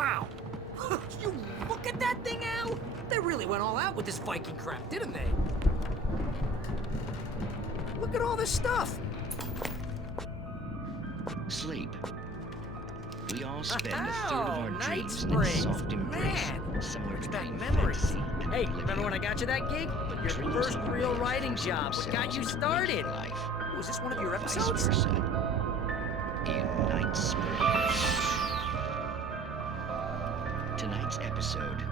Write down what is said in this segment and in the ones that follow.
Wow! You look at that thing, Al! They really went all out with this Viking crap, didn't they? Look at all this stuff! Sleep. We all spend a third of our Night dreams in a Springs. soft embrace, Man, somewhere it's that between memory. fantasy and Hey, oblivion. remember when I got you that gig? But Your dreams first don't real live writing from job. What got you themselves in started? waking life, Was this one of your or vice episodes? versa. In Night Springs. Tonight's episode,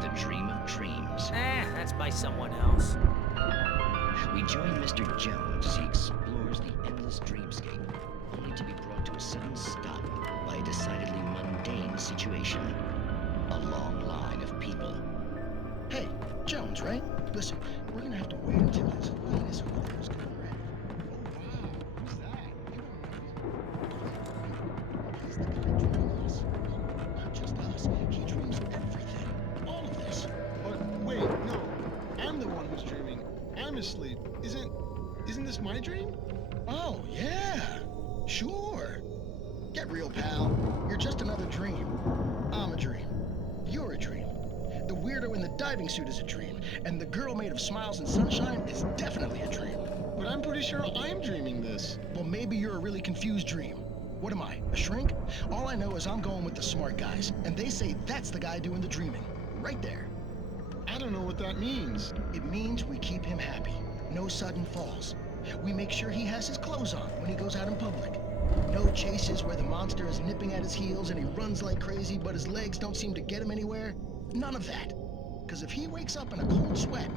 The Dream of Dreams. That's by someone else. We join Mr. Jones as he explores the endless dreamscape, only to be brought to a sudden stop by a decidedly mundane situation. A long line of people. Hey, Jones, right? Listen, we're gonna have to wait until his highness over there is coming ready. Oh, wow. Who's that? You don't know him. He's the guy dreaming us. Not just us. He dreams everything. All of this. But wait, no. I'm the one who's dreaming. I'm asleep. Isn't this my dream? Oh, yeah. Sure. Get real, pal. You're just another dream. I'm a dream. You're a dream. The weirdo in the diving suit is a dream, and the girl made of smiles and sunshine is definitely a dream. But I'm pretty sure I'm dreaming this. Well, maybe you're a really confused dream. What am I, a shrink? All I know is I'm going with the smart guys, and they say that's the guy doing the dreaming. Right there. I don't know what that means. It means we keep him happy. No sudden falls. We make sure he has his clothes on when he goes out in public. No chases where the monster is nipping at his heels and he runs like crazy, but his legs don't seem to get him anywhere. None of that. Because if he wakes up in a cold sweat...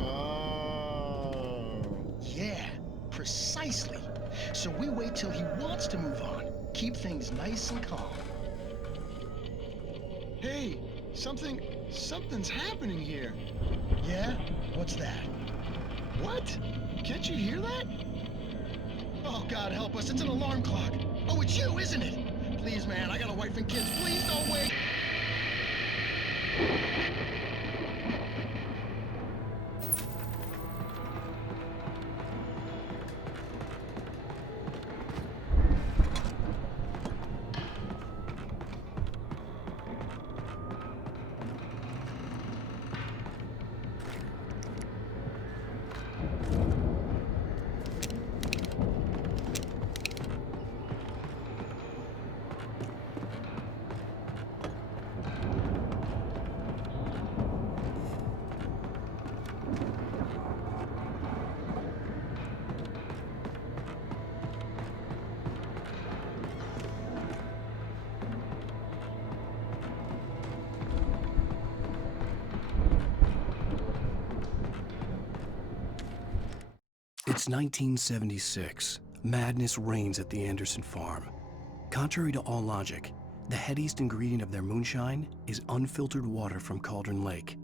Oh. Yeah, precisely. So we wait till he wants to move on. Keep things nice and calm. Hey, something's happening here. Yeah? What's that? What? Can't you hear that? Oh, God help us, it's an alarm clock. Oh, it's you, isn't it? Please, man, I got a wife and kids. Please don't wait. It's 1976. Madness reigns at the Anderson farm. Contrary to all logic, the headiest ingredient of their moonshine is unfiltered water from Cauldron Lake.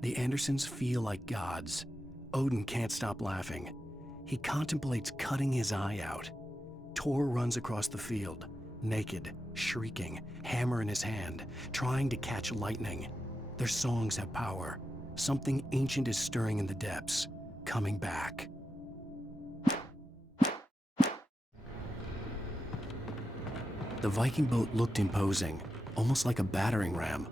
The Andersons feel like gods. Odin can't stop laughing. He contemplates cutting his eye out. Tor runs across the field, naked, shrieking, hammer in his hand, trying to catch lightning. Their songs have power. Something ancient is stirring in the depths, coming back. The Viking boat looked imposing, almost like a battering ram.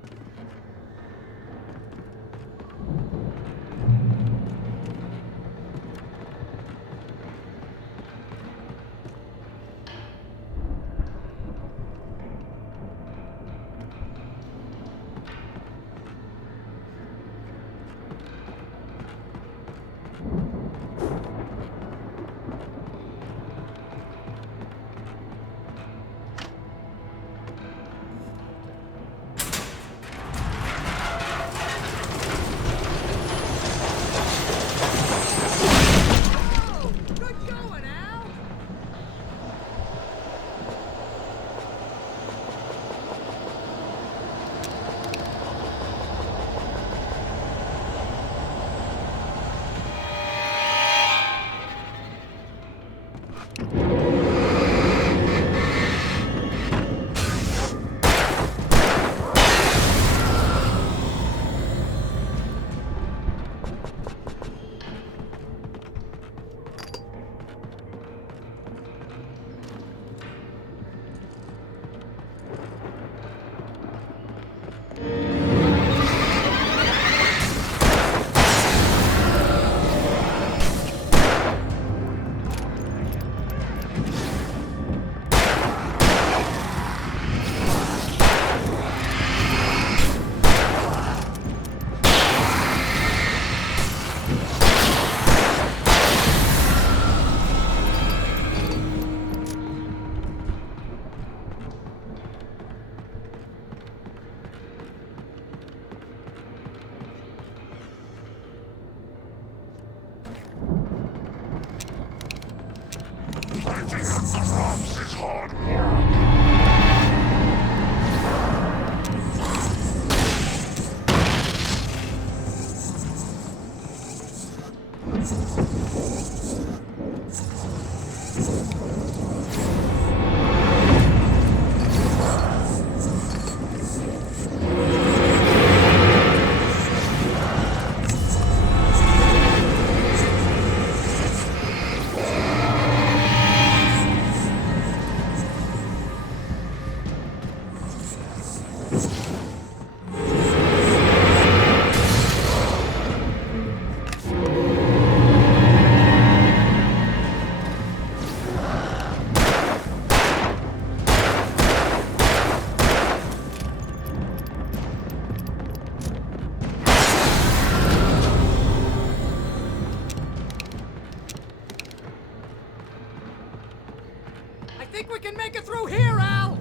I think we can make it through here, Al!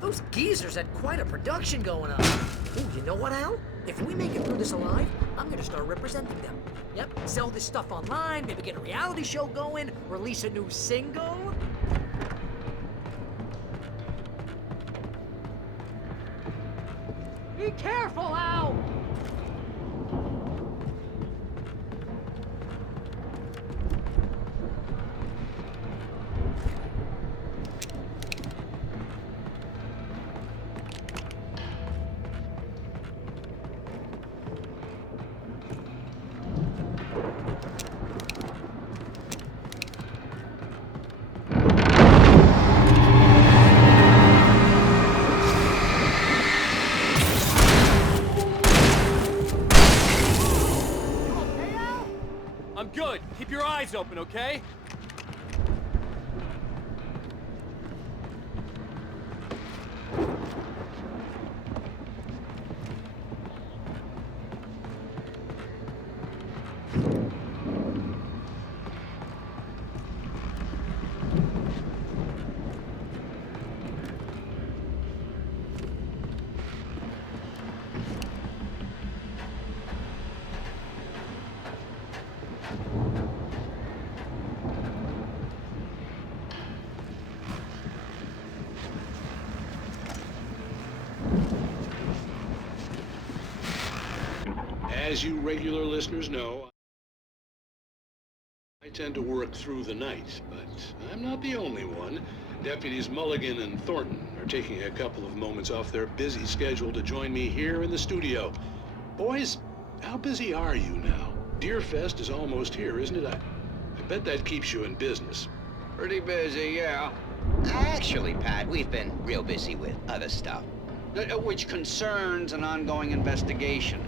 Those geezers had quite a production going on. Ooh, you know what, Al? If we make it through this alive, I'm gonna start representing them. Yep, sell this stuff online, maybe get a reality show going, release a new single. Be careful, Al! I'm good. Keep your eyes open, okay? As you regular listeners know, I tend to work through the night, but I'm not the only one. Deputies Mulligan and Thornton are taking a couple of moments off their busy schedule to join me here in the studio. Boys, how busy are you now? Deerfest is almost here, isn't it? I bet that keeps you in business. Pretty busy, yeah. Actually, Pat, we've been real busy with other stuff. Which concerns an ongoing investigation.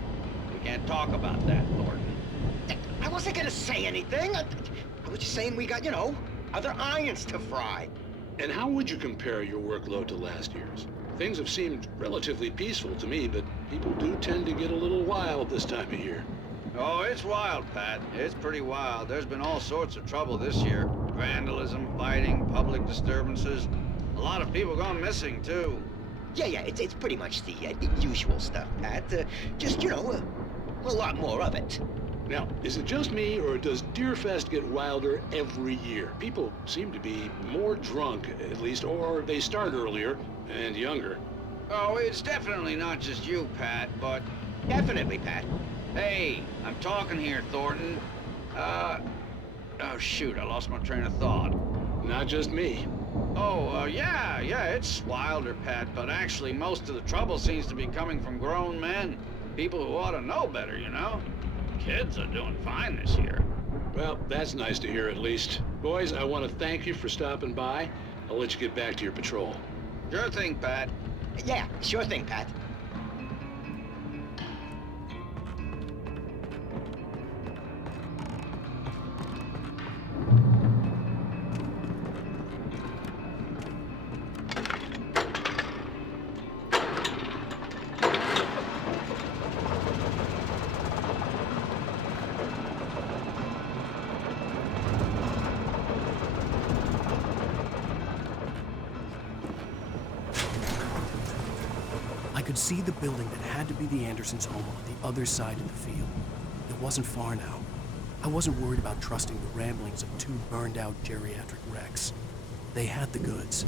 We can't talk about that, Thornton. I wasn't gonna say anything. I was just saying we got, other irons to fry. And how would you compare your workload to last year's? Things have seemed relatively peaceful to me, but people do tend to get a little wild this time of year. Oh, it's wild, Pat. It's pretty wild. There's been all sorts of trouble this year. Vandalism, fighting, public disturbances. A lot of people gone missing, too. Yeah, it's pretty much the usual stuff, Pat. Just, a lot more of it. Now, is it just me, or does Deerfest get wilder every year? People seem to be more drunk, at least, or they start earlier and younger. Oh, it's definitely not just you, Pat, but... Definitely, Pat. Hey, I'm talking here, Thornton. Oh, shoot, I lost my train of thought. Not just me. Oh, yeah, it's wilder, Pat, but actually most of the trouble seems to be coming from grown men. People who ought to know better, Kids are doing fine this year. Well, that's nice to hear at least. Boys, I want to thank you for stopping by. I'll let you get back to your patrol. Sure thing, Pat. Yeah, sure thing, Pat. I could see the building that had to be the Andersons' home on the other side of the field. It wasn't far now. I wasn't worried about trusting the ramblings of two burned-out geriatric wrecks. They had the goods.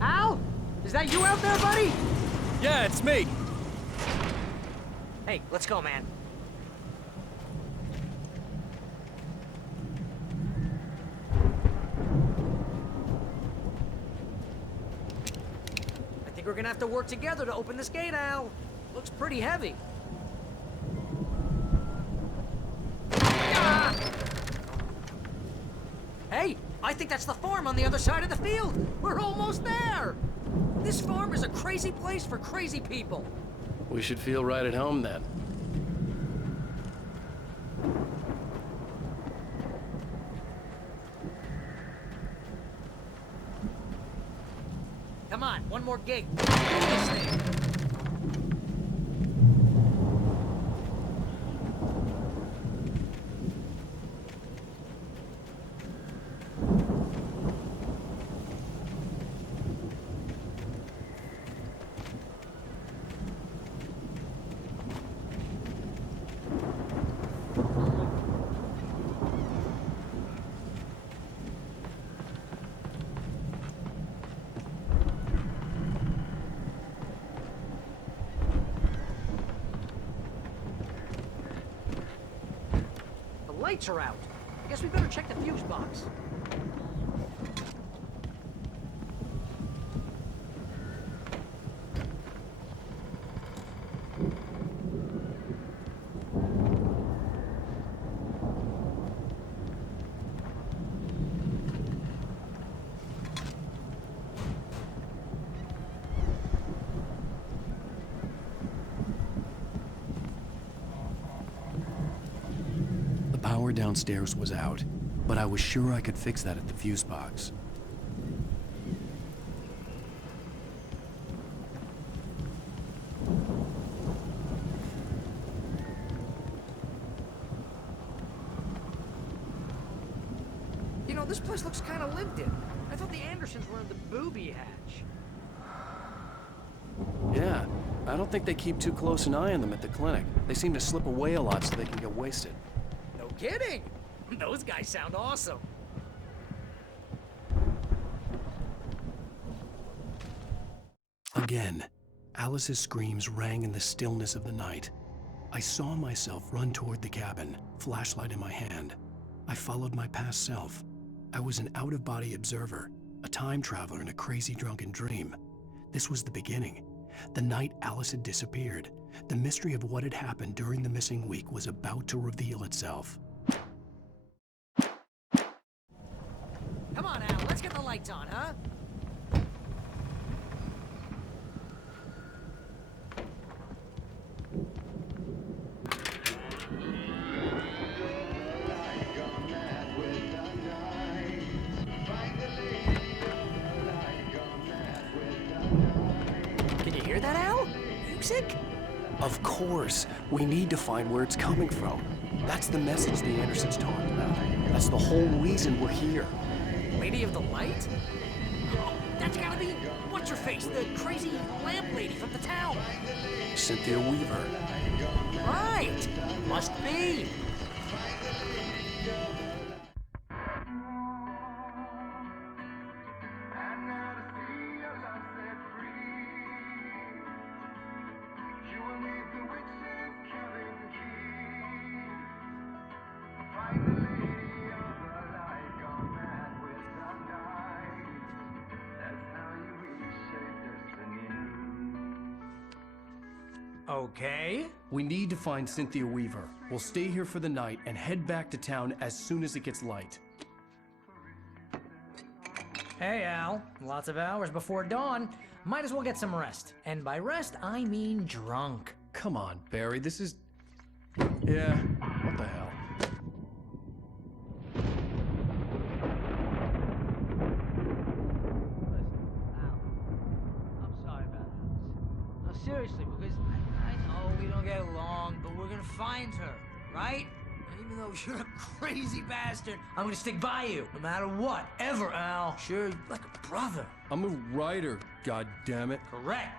Al? Is that you out there, buddy? Yeah, it's me. Hey, let's go, man. I think we're gonna have to work together to open this gate, Al. Looks pretty heavy. Ah! Hey, I think that's the farm on the other side of the field. We're almost there. This farm is a crazy place for crazy people. We should feel right at home then. Come on, one more gate. Do this thing. Lights are out. I guess we better check the fuse box. Power downstairs was out, but I was sure I could fix that at the fuse box. You know, this place looks kind of lived in. I thought the Andersons were in the booby hatch. Yeah, I don't think they keep too close an eye on them at the clinic. They seem to slip away a lot so they can get wasted. No kidding! Those guys sound awesome. Again, Alice's screams rang in the stillness of the night. I saw myself run toward the cabin, flashlight in my hand. I followed my past self. I was an out-of-body observer, a time traveler in a crazy drunken dream. This was the beginning. The night Alice had disappeared. The mystery of what had happened during the missing week was about to reveal itself. Come on, Al, let's get the lights on, huh? Can you hear that, Al? Music? Of course. We need to find where it's coming from. That's the message the Andersons talked about. That's the whole reason we're here. Lady of the Light? Oh, that's gotta be... What's-her-face? The crazy lamp lady from the town. Cynthia Weaver. Right! Must be. Okay. We need to find Cynthia Weaver. We'll stay here for the night and head back to town as soon as it gets light. Hey, Al. Lots of hours before dawn. Might as well get some rest. And by rest, I mean drunk. Come on, Barry, this is... Yeah, what the hell? I'm sorry about this. No, seriously, because I know we don't get along, but we're gonna find her, right? And even though you're a crazy bastard, I'm gonna stick by you, no matter what, ever, Al. Sure, you're like a brother. I'm a writer, goddammit. Correct.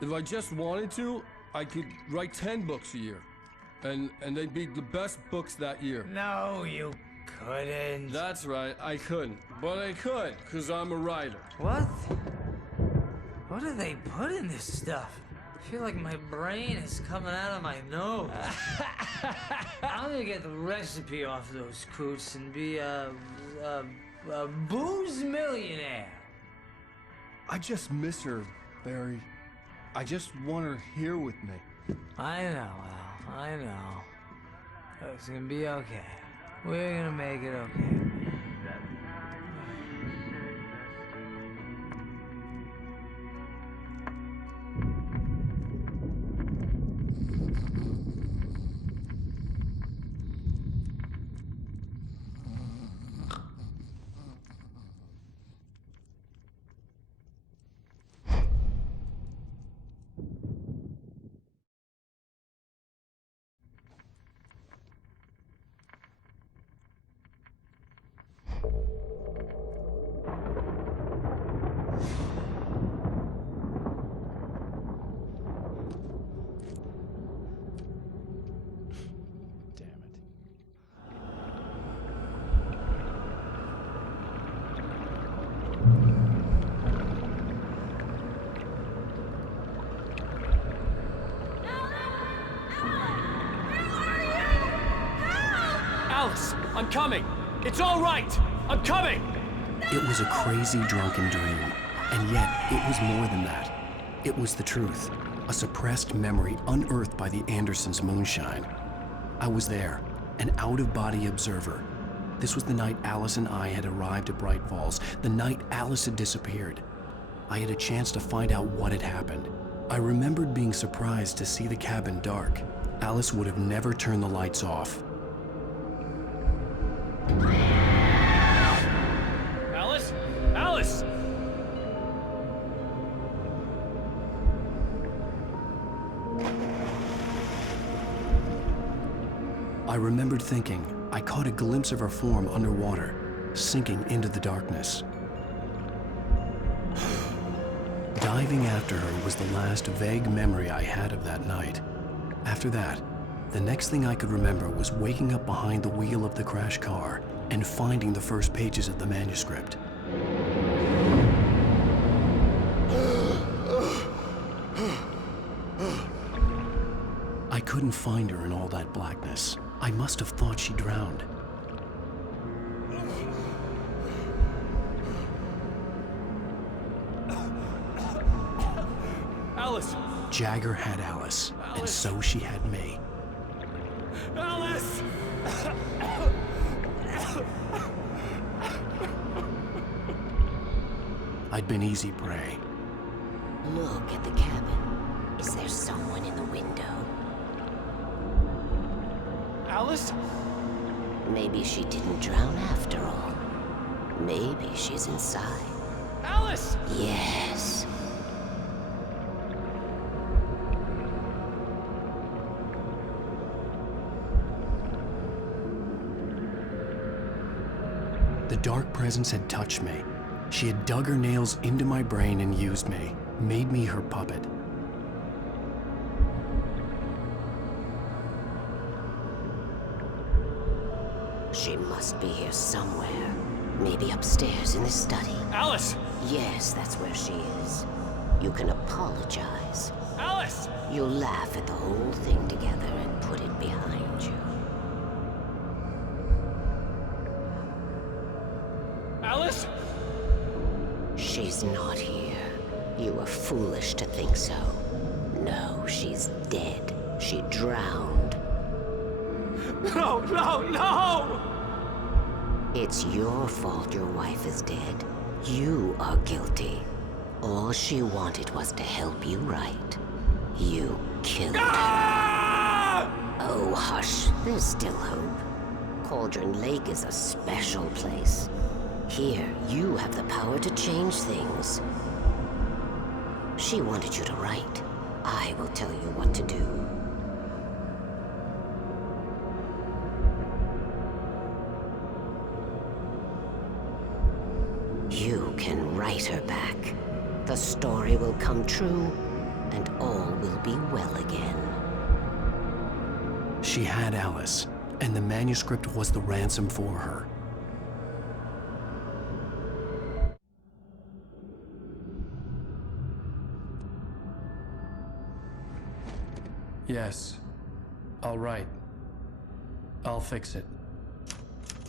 If I just wanted to, I could write 10 books a year. And they'd be the best books that year. No, you couldn't. That's right, I couldn't. But I could, because I'm a writer. What? What do they put in this stuff? I feel like my brain is coming out of my nose. I'm gonna get the recipe off those coots and be a booze millionaire. I just miss her, Barry. I just want her here with me. I know, Al. I know. It's gonna be okay. We're gonna make it okay. Alice, I'm coming! It's all right! I'm coming! It was a crazy drunken dream, and yet it was more than that. It was the truth, a suppressed memory unearthed by the Andersons' moonshine. I was there, an out-of-body observer. This was the night Alice and I had arrived at Bright Falls, the night Alice had disappeared. I had a chance to find out what had happened. I remembered being surprised to see the cabin dark. Alice would have never turned the lights off. Alice? Alice! I remembered thinking I caught a glimpse of her form underwater, sinking into the darkness. Diving after her was the last vague memory I had of that night. After that, the next thing I could remember was waking up behind the wheel of the crashed car and finding the first pages of the manuscript. I couldn't find her in all that blackness. I must have thought she drowned. Alice! Jagger had Alice, and so she had me. Alice! I'd been easy prey. Look at the cabin. Is there someone in the window? Alice? Maybe she didn't drown after all. Maybe she's inside. Alice! Yes. The dark presence had touched me. She had dug her nails into my brain and used me, made me her puppet. She must be here somewhere. Maybe upstairs in the study. Alice! Yes, that's where she is. You can apologize. Alice! You'll laugh at the whole thing together and put it behind you. Alice? She's not here. You were foolish to think so. No, she's dead. She drowned. No, no, no! It's your fault your wife is dead. You are guilty. All she wanted was to help you right. You killed her. Oh, hush. There's still hope. Cauldron Lake is a special place. Here, you have the power to change things. She wanted you to write. I will tell you what to do. You can write her back. The story will come true, and all will be well again. She had Alice, and the manuscript was the ransom for her. Yes. All right. I'll fix it.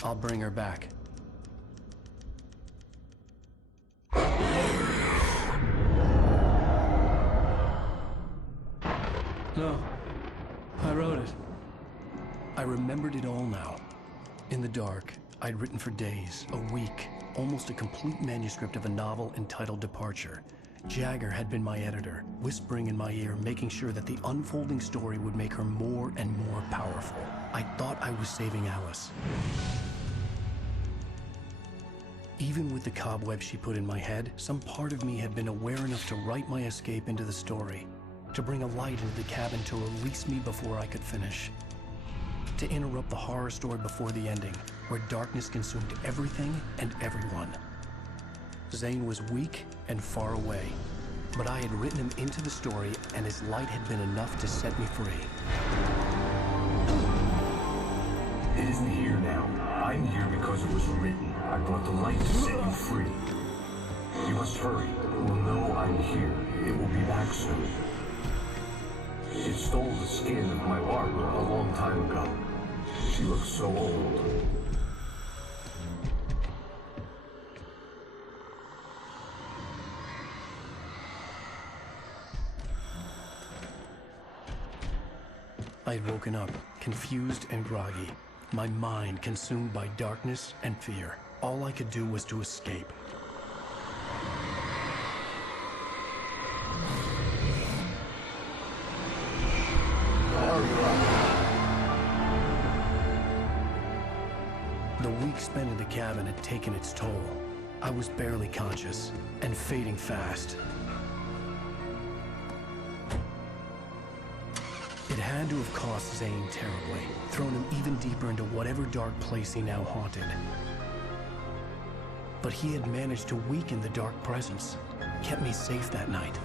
I'll bring her back. No. I wrote it. I remembered it all now. In the dark, I'd written for days, a week, almost a complete manuscript of a novel entitled Departure. Jagger had been my editor, whispering in my ear, making sure that the unfolding story would make her more and more powerful. I thought I was saving Alice. Even with the cobweb she put in my head, some part of me had been aware enough to write my escape into the story, to bring a light into the cabin to release me before I could finish, to interrupt the horror story before the ending, where darkness consumed everything and everyone. Zane was weak and far away, but I had written him into the story, and his light had been enough to set me free. It isn't here now. I'm here because it was written. I brought the light to set you free. You must hurry. It will know I'm here. It will be back soon. It stole the skin of my Barbara a long time ago. She looks so old. I'd woken up, confused and groggy, my mind consumed by darkness and fear. All I could do was to escape. The week spent in the cabin had taken its toll. I was barely conscious, and fading fast. It had to have cost Zane terribly, thrown him even deeper into whatever dark place he now haunted. But he had managed to weaken the dark presence, kept me safe that night.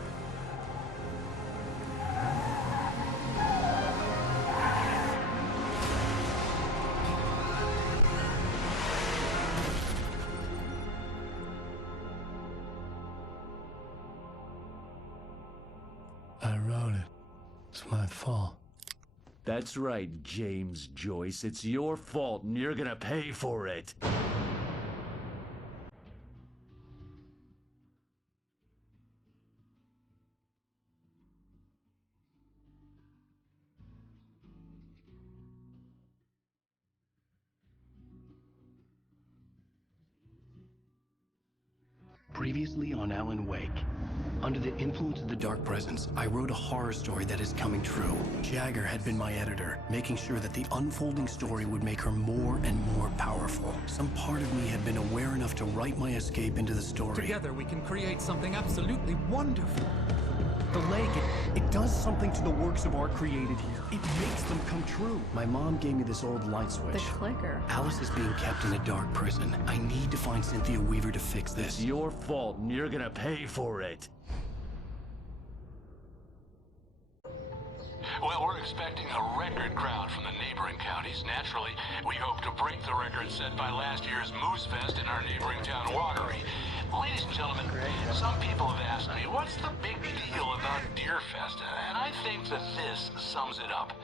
I wrote it. It's my fault. That's right, James Joyce. It's your fault, and you're gonna pay for it. Previously on Alan Wake. Under the influence of the dark presence, I wrote a horror story that is coming true. Jagger had been my editor, making sure that the unfolding story would make her more and more powerful. Some part of me had been aware enough to write my escape into the story. Together we can create something absolutely wonderful. The lake, it does something to the works of art created here. It makes them come true. My mom gave me this old light switch. The clicker. Alice is being kept in a dark prison. I need to find Cynthia Weaver to fix this. It's your fault, and you're gonna pay for it. Well, we're expecting a record crowd from the neighboring counties. Naturally, we hope to break the record set by last year's Moose Fest in our neighboring town, Watery. Ladies and gentlemen, some people have asked me, what's the big deal about Deer Fest? And I think that this sums it up.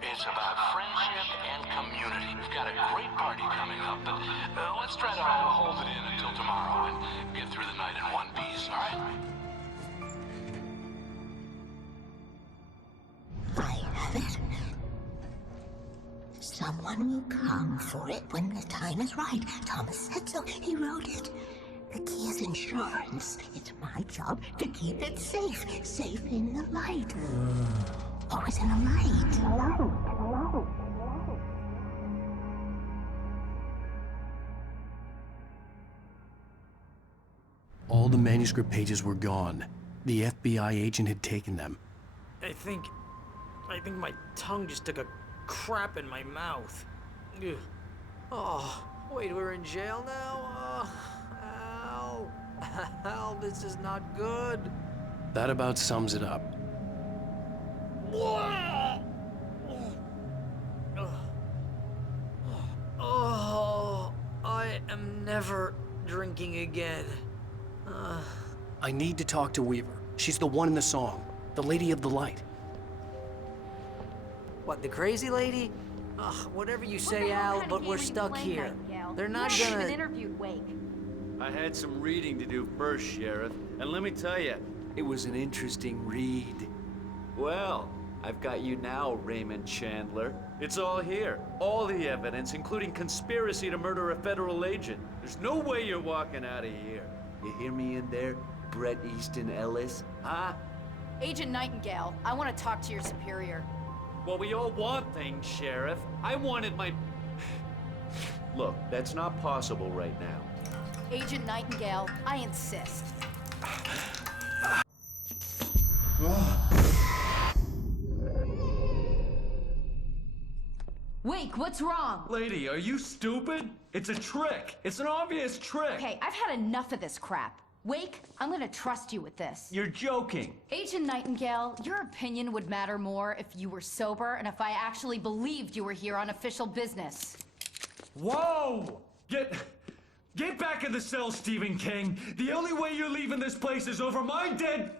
It's about friendship and community. We've got a great party coming up, but let's try to hold it in until tomorrow and get through the night in one piece, all right? I have it. Someone will come for it when the time is right. Thomas said so. He wrote it. The key is insurance. It's my job to keep it safe. Safe in the light. Always in the light. Hello. All the manuscript pages were gone. The FBI agent had taken them. I think my tongue just took a crap in my mouth. Ugh. Oh, wait, we're in jail now? Al. Al, this is not good. That about sums it up. Oh, I am never drinking again. I need to talk to Weaver. She's the one in the song. The Lady of the Light. What, the crazy lady? Ugh, whatever you say, Al, but we're stuck here. They're not You haven't gonna... even interviewed Wake. I had some reading to do first, Sheriff, and let me tell you, it was an interesting read. Well, I've got you now, Raymond Chandler. It's all here. All the evidence, including conspiracy to murder a federal agent. There's no way you're walking out of here. You hear me in there, Bret Easton Ellis? Huh? Agent Nightingale, I want to talk to your superior. Well, we all want things, Sheriff. I wanted my... Look, that's not possible right now. Agent Nightingale, I insist. Wake, what's wrong? Lady, are you stupid? It's a trick. It's an obvious trick. Okay, I've had enough of this crap. Wake, I'm gonna trust you with this. You're joking. Agent Nightingale, your opinion would matter more if you were sober and if I actually believed you were here on official business. Whoa! Get back in the cell, Stephen King. The only way you're leaving this place is over my dead...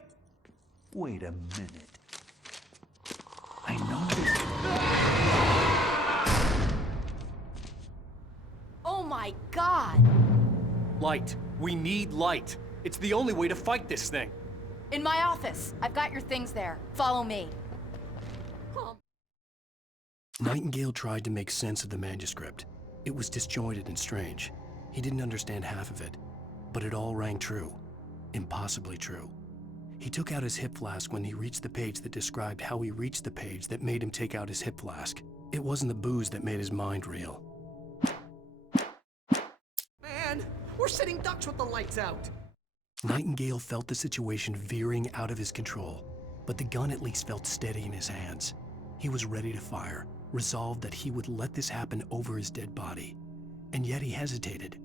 Wait a minute. I know this... Oh my God! Light. We need light. It's the only way to fight this thing. In my office. I've got your things there. Follow me. Nightingale tried to make sense of the manuscript. It was disjointed and strange. He didn't understand half of it, but it all rang true. Impossibly true. He took out his hip flask when he reached the page that described how he reached the page that made him take out his hip flask. It wasn't the booze that made his mind reel. Man, we're sitting ducks with the lights out. Nightingale felt the situation veering out of his control, but the gun at least felt steady in his hands. He was ready to fire, resolved that he would let this happen over his dead body. And yet he hesitated.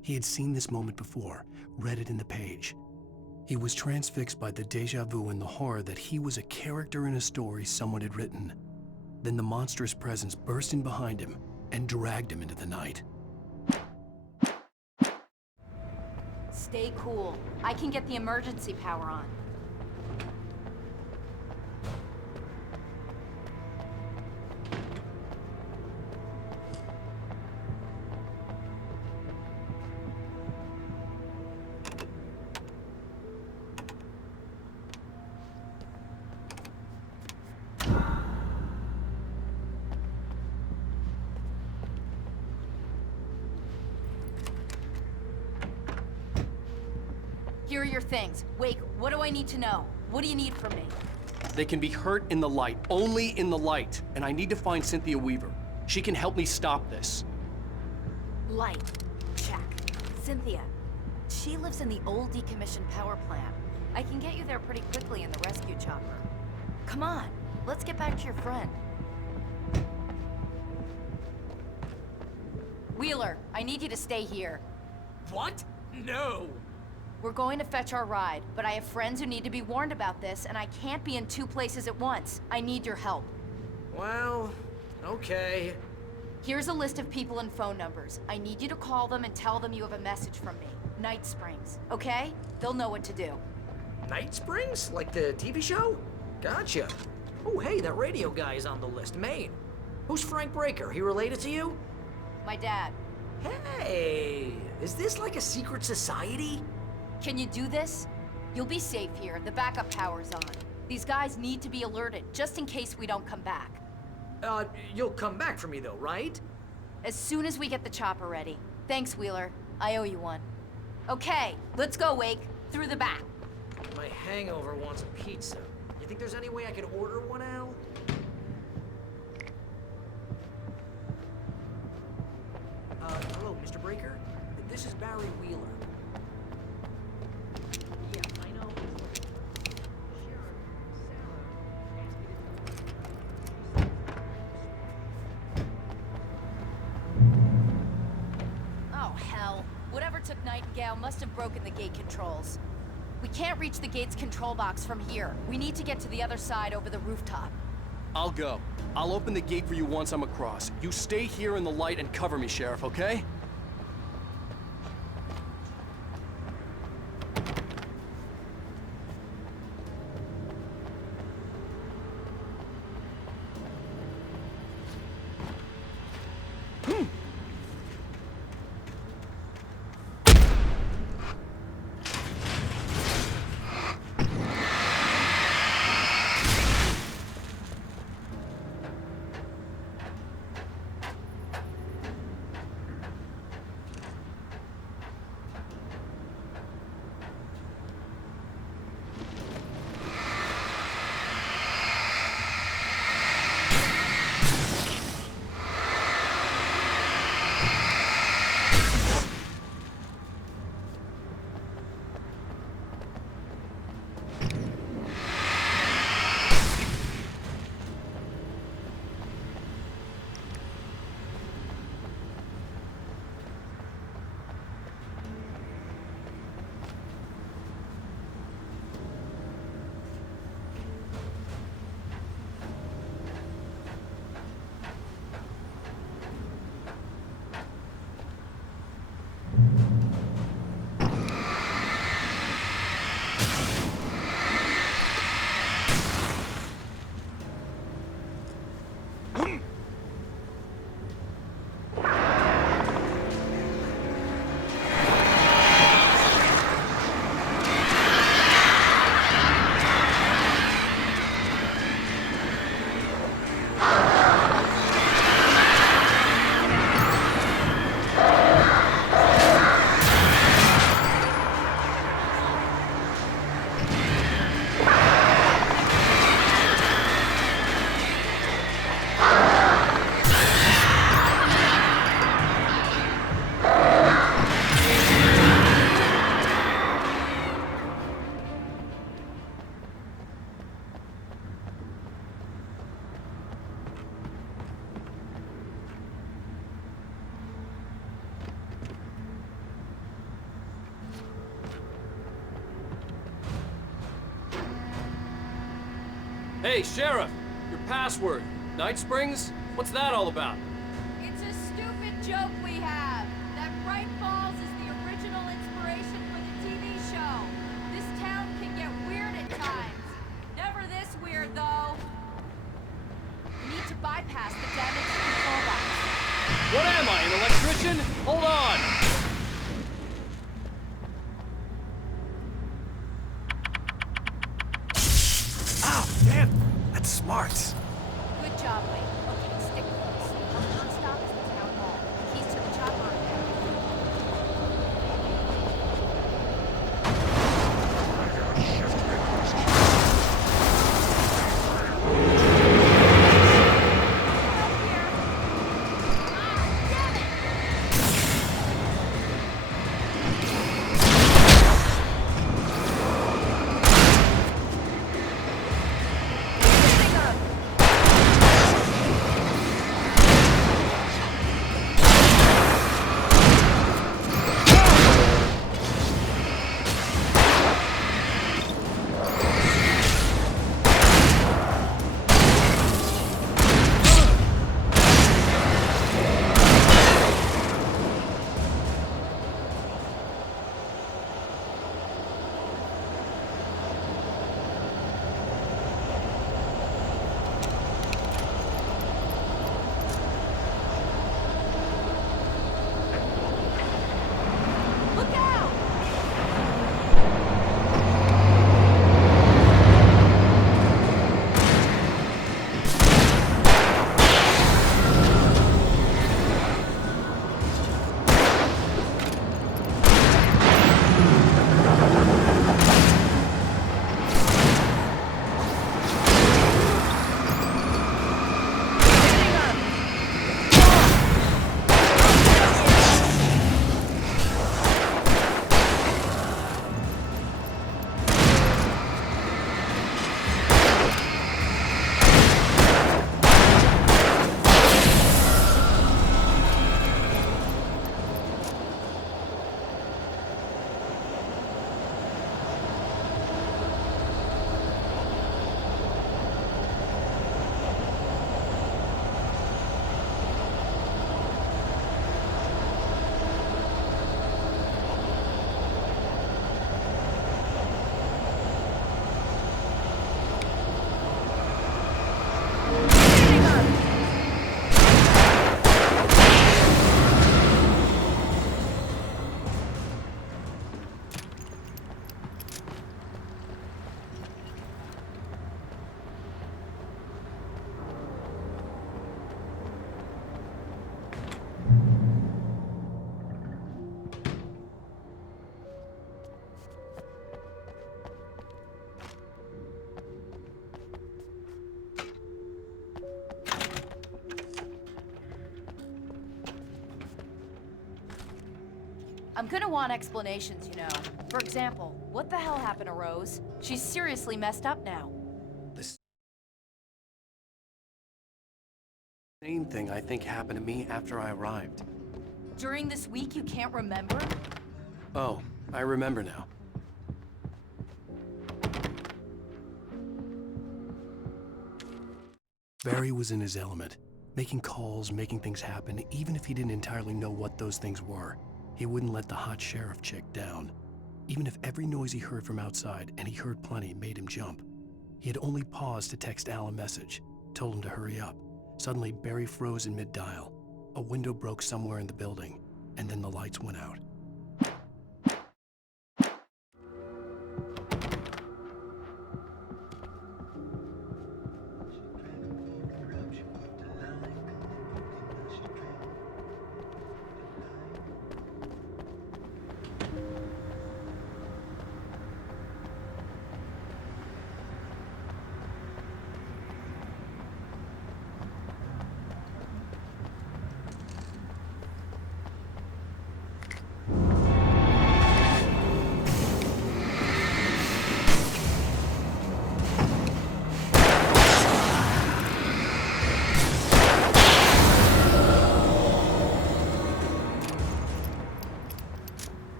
He had seen this moment before, read it in the page. He was transfixed by the déjà vu and the horror that he was a character in a story someone had written. Then the monstrous presence burst in behind him and dragged him into the night. Stay cool. I can get the emergency power on. Here are your things. Wake, what do I need to know? What do you need from me? They can be hurt in the light, only in the light, and I need to find Cynthia Weaver. She can help me stop this. Light. Check. Cynthia. She lives in the old decommissioned power plant. I can get you there pretty quickly in the rescue chopper. Come on, let's get back to your friend. Wheeler, I need you to stay here. What? No! We're going to fetch our ride, but I have friends who need to be warned about this, and I can't be in two places at once. I need your help. Well, okay. Here's a list of people and phone numbers. I need you to call them and tell them you have a message from me. Night Springs, okay? They'll know what to do. Night Springs? Like the TV show? Gotcha. Oh, hey, that radio guy is on the list, Maine. Who's Frank Breaker? He related to you? My dad. Hey, is this like a secret society? Can you do this? You'll be safe here. The backup power's on. These guys need to be alerted, just in case we don't come back. You'll come back for me though, right? As soon as we get the chopper ready. Thanks, Wheeler. I owe you one. Okay, let's go, Wake. Through the back. My hangover wants a pizza. You think there's any way I could order one, Al? Hello, Mr. Breaker. This is Barry Wheeler. Yeah, I know. Oh, hell. Whatever took Nightingale must have broken the gate controls. We can't reach the gate's control box from here. We need to get to the other side over the rooftop. I'll go. I'll open the gate for you once I'm across. You stay here in the light and cover me, Sheriff, okay? Hey, Sheriff! Your password. Night Springs? What's that all about? It's a stupid joke we have. That Bright Falls is the original inspiration for the TV show. This town can get weird at times. Never this weird, though. We need to bypass the damaged control box. What am I, an electrician? Hold on! Ow, damn! That's smart. Good job, Wade. Okay, stick close. Our first stop is the town hall. The keys to the chopper are there. I'm gonna want explanations, you know. For example, what the hell happened to Rose? She's seriously messed up now. The same thing I think happened to me after I arrived. During this week, you can't remember? Oh, I remember now. Barry was in his element, making calls, making things happen, even if he didn't entirely know what those things were. He wouldn't let the hot sheriff chick down. Even if every noise he heard from outside, and he heard plenty, made him jump. He had only paused to text Al a message, told him to hurry up. Suddenly, Barry froze in mid-dial. A window broke somewhere in the building, and then the lights went out.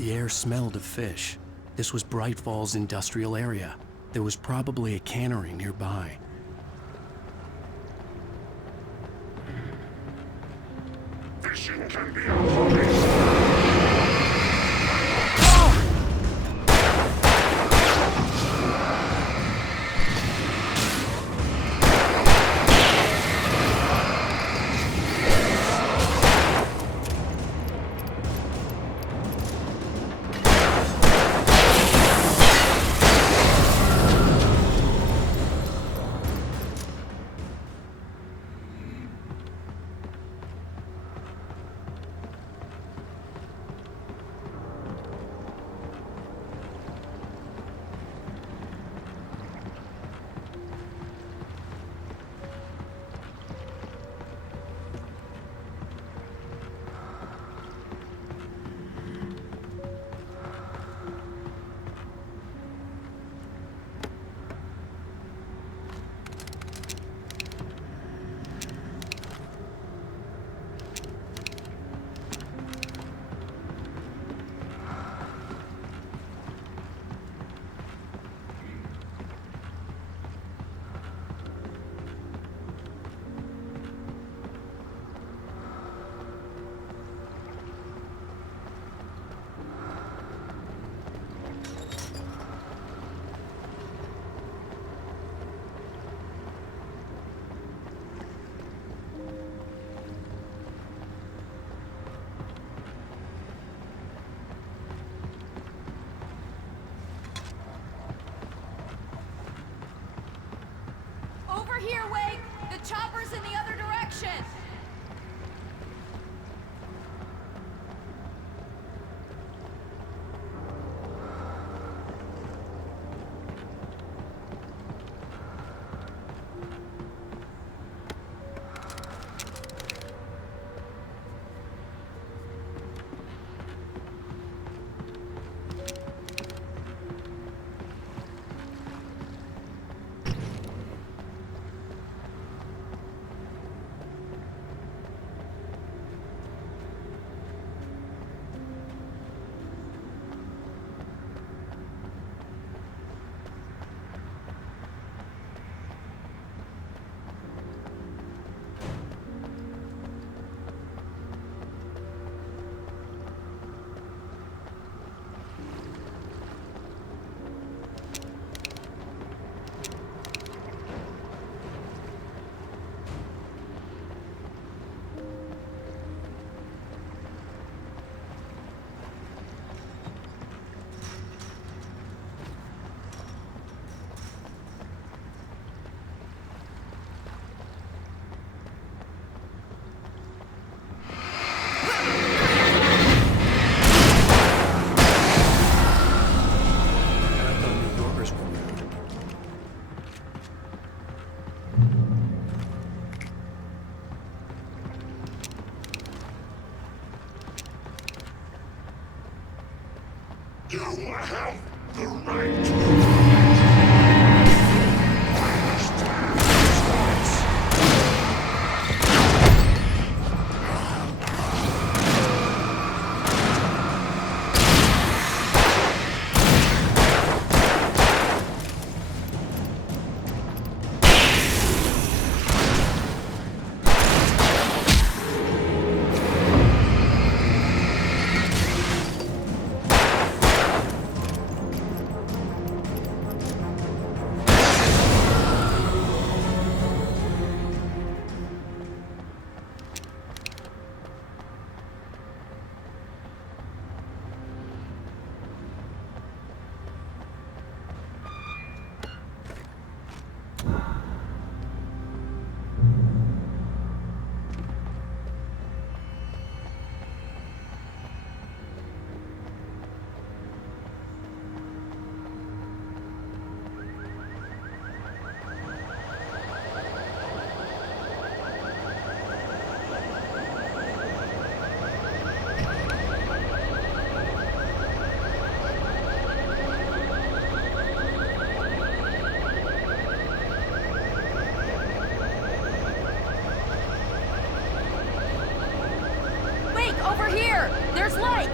The air smelled of fish. This was Bright Falls industrial area. There was probably a cannery nearby. Fishing can be a hobby. Over here, Wake! The chopper's in the other direction! You have the right to Over here! There's light!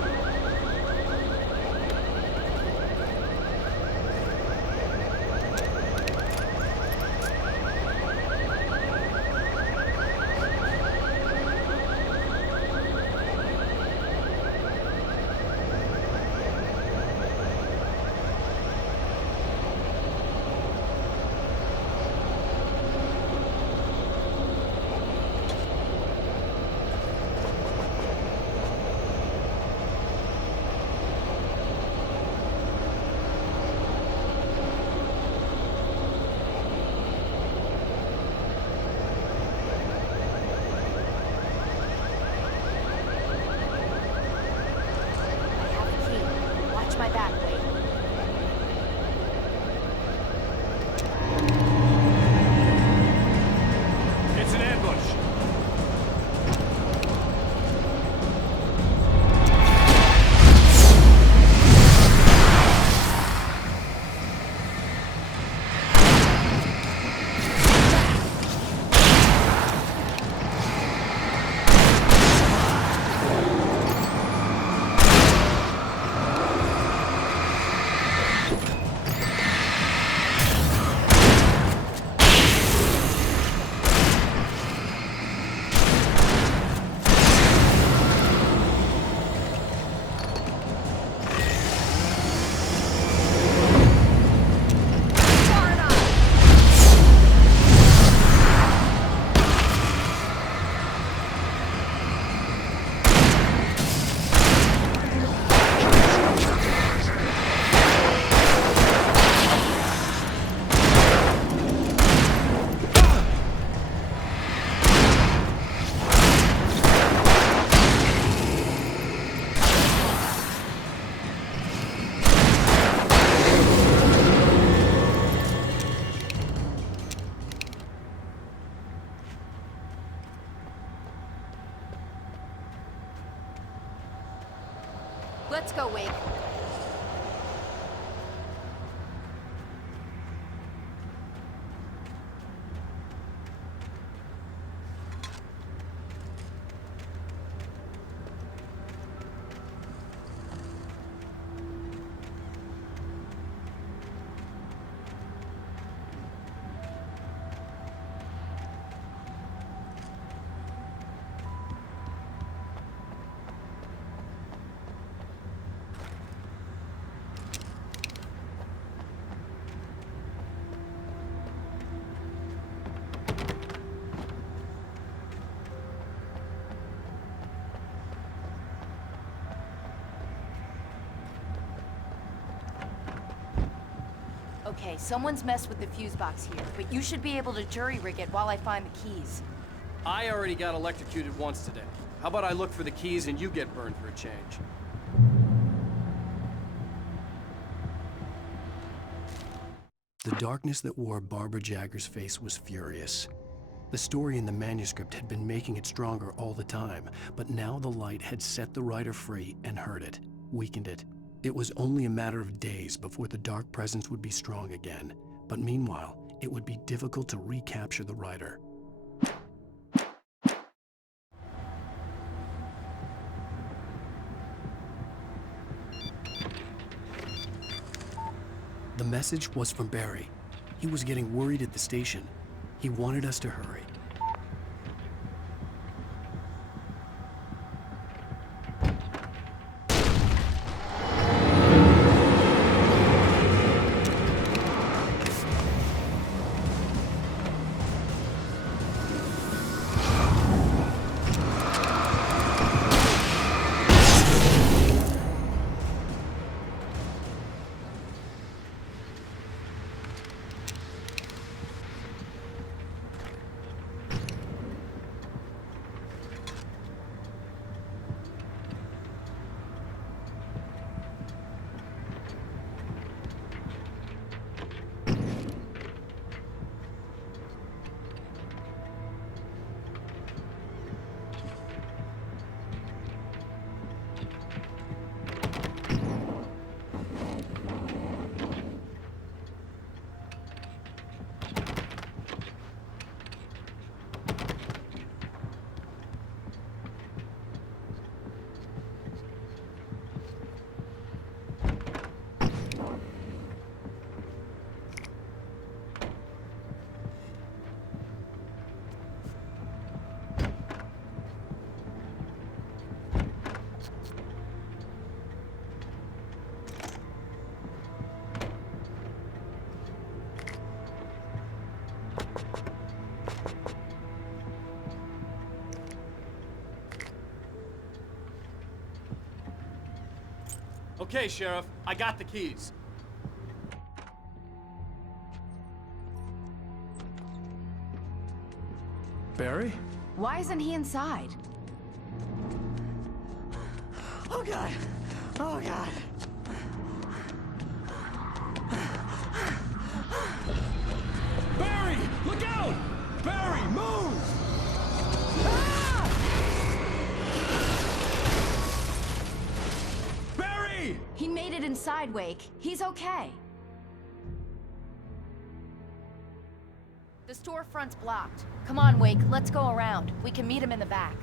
Let's go, Wake. Okay, someone's messed with the fuse box here, but you should be able to jury-rig it while I find the keys. I already got electrocuted once today. How about I look for the keys and you get burned for a change? The darkness that wore Barbara Jagger's face was furious. The story in the manuscript had been making it stronger all the time, but now the light had set the writer free and hurt it, weakened it. It was only a matter of days before the dark presence would be strong again, but meanwhile, it would be difficult to recapture the writer. The message was from Barry. He was getting worried at the station. He wanted us to hurry. Okay, Sheriff, I got the keys. Barry? Why isn't he inside? Oh, God. Oh, God. Barry! Look out! Barry, move! Barry! He made it inside, Wake. He's okay. The storefront's blocked. Come on, Wake, let's go around. We can meet him in the back.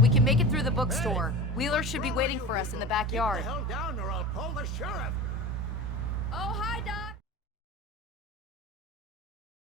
We can make it through the bookstore. Wheeler should be waiting for us in the backyard. Get the hell down or I'll call the sheriff. Oh, hi, Doc.